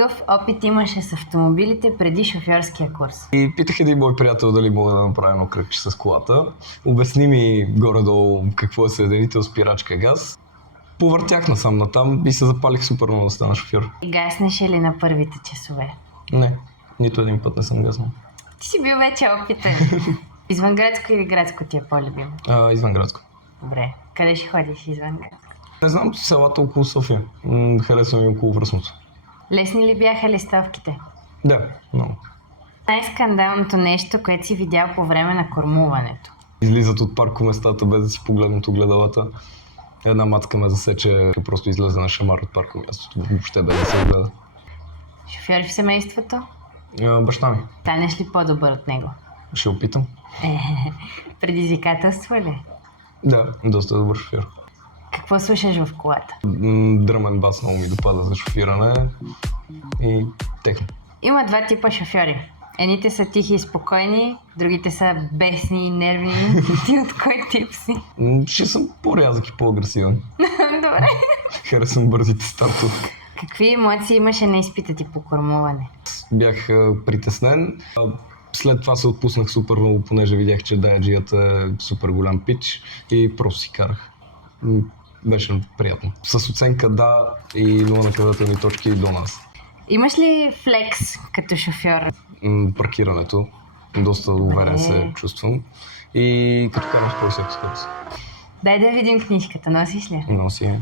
Какъв опит имаше с автомобилите преди шофьорския курс? И питах един мой приятел дали мога да направя едно кръгче с колата. Обясни ми горе-долу какво е съединител, спирачка, газ. Повъртях насам натам и се запалих супер много да стана шофьор. И гаснеше ли на първите часове? Не, нито един път не съм гаснал. Ти си бил вече опитен. Извънградско или градско ти е по-любимо? Извънградско. Добре. Къде ще ходиш извънградско? Не знам, селата около София. Харесвам и около Връсното. Лесни ли бяха листовките? Да, много. Най-скандалното нещо, което си видял по време на кормуването? Излизат от паркоместата без да си погледнат огледалата. Една мацка ме засече, просто излезе на шамар от паркоместото. Въобще без да се огледа. Шофьор в семейството? Баща ми. Станеш ли по-добър от него? Ще опитам. Предизвикателство ли? Да, доста добър шофьор. Какво слушаш в колата? Дръмен бас много ми допада за шофиране и техно. Има два типа шофьори. Едните са тихи и спокойни, другите са бесни и нервни. Ти от кой тип си? Ще съм по-рязък и по-агресивен. Добре. Харесвам бързите стартове. Какви емоции имаше на изпита ти по кормуване? Бях притеснен. След това се отпуснах супер много, понеже видях, че даяджията е супер голям пич и просто си карах. Беше приятно. С оценка да и 0 наказателни точки до нас. Имаш ли флекс като шофьор? Паркирането. Доста уверен се чувствам. И като карам с по-висока скорост. Дай да видим книжката. Носиш ли? Носи.